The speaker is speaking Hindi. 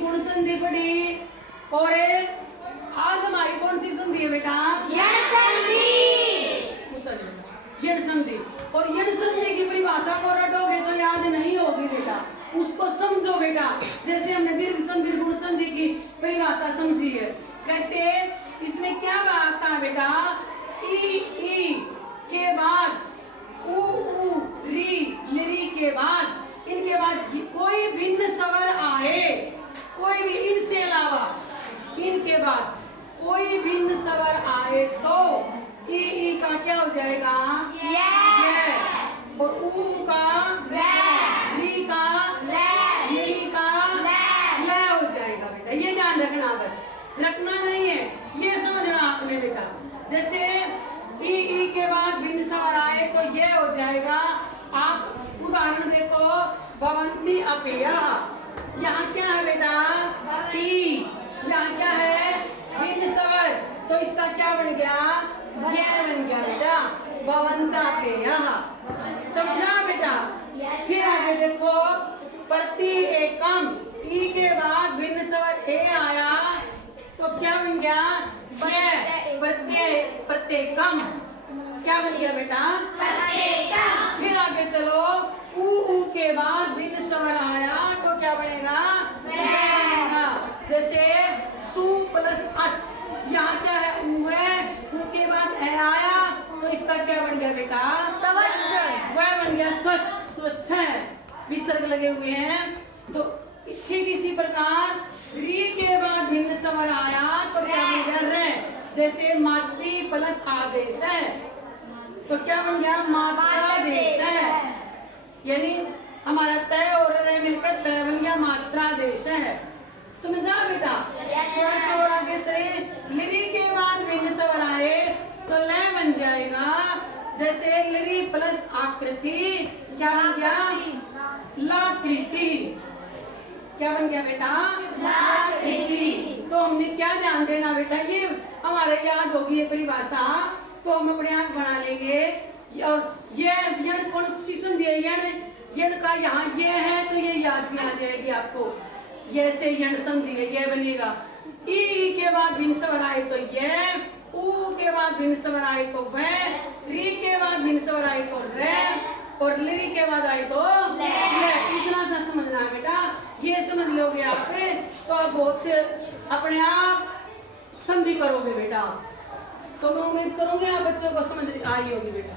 कौन संधि पढ़ी और आज हमारी कौन सी संधि है बेटा? यण संधि। यण संधि। और यण संधि की परिभाषा को रटोगे तो याद नहीं होगी बेटा, उसको समझो बेटा। जैसे हमने दीर्घ संधि गुण संधि की परिभाषा समझी है, कैसे इसमें क्या बात है बेटा? ई के बाद उ री के बाद, इनके बाद कोई भिन्न स्वर आए, कोई भी इनसे अलावा इनके बाद कोई भिन्न स्वर आए तो ई का क्या हो जाएगा? ये। और ऊ का री का ली का ले हो जाएगा बेटा। ये ध्यान रखना, बस रखना नहीं है, ये समझना आपने बेटा। जैसे ई के बाद भिन्न स्वर आए तो ये हो जाएगा। आप उदाहरण देखो, भवंती अपेया, यहाँ क्या है बेटा? ई। यहाँ क्या है? भिन्न स्वर, तो इसका क्या बन गया? ये बन गया बेटा, भवंता पेया। समझा बेटा? फिर आगे देखो, प्रति एकम, ई के बाद भिन्न स्वर ए आया तो क्या बन गया? ये। प्रत्येकम क्या बन गया बेटा? प्रत्येकम। फिर आगे चलो, ऊ के बाद भिन्न स्वर आया तो क्या बनेगा? बनेगा। जैसे सु प्लस अच, यहाँ क्या है? ऊ है, ऊ के बाद ए आया तो इसका क्या बन गया बेटा? स्वच्छ। वह बन गया स्वच्छ, स्वच्छ है, विसर्ग लगे हुए हैं। तो ठीक इसी प्रकार री के बाद भिन्न स्वर आया तो क्या बन गया? रे। जैसे मातृ प्लस आदेश है तो क्या बन गया? मात्रादेश है, यानी हमारा तय और रे मिलकर तय बन गया मात्रादेश है। समझा बेटा? और आगे चले, लिरी के बाद भिन्न स्वर आए तो लय बन जाएगा। जैसे लिरी प्लस आकृति क्या बन गया? लाकृति। क्या बन गया बेटा? लाकृति। तो हमने क्या ध्यान देना बेटा, ये हमारे याद होगी ये परिभाषा, तो हम अपने आप बना लेंगे। और ये यण कौन सी संधि है? यण का यहाँ ये है तो ये याद भी आ जाएगी आपको, ये से यण संधि है, ये बनेगा। ई के बाद भिन्न स्वर आए तो ये, ऊ के बाद भिन्न स्वर आए तो वह, री के बाद भिन्न स्वर आए तो रे, और लिरी के बाद आए तो ले। इतना सा समझना है बेटा। ये समझ लोगे आप तो आप बहुत से अपने आप संधि करोगे बेटा। तो मैं उम्मीद करूंगी आप बच्चों को समझ आई होगी बेटा।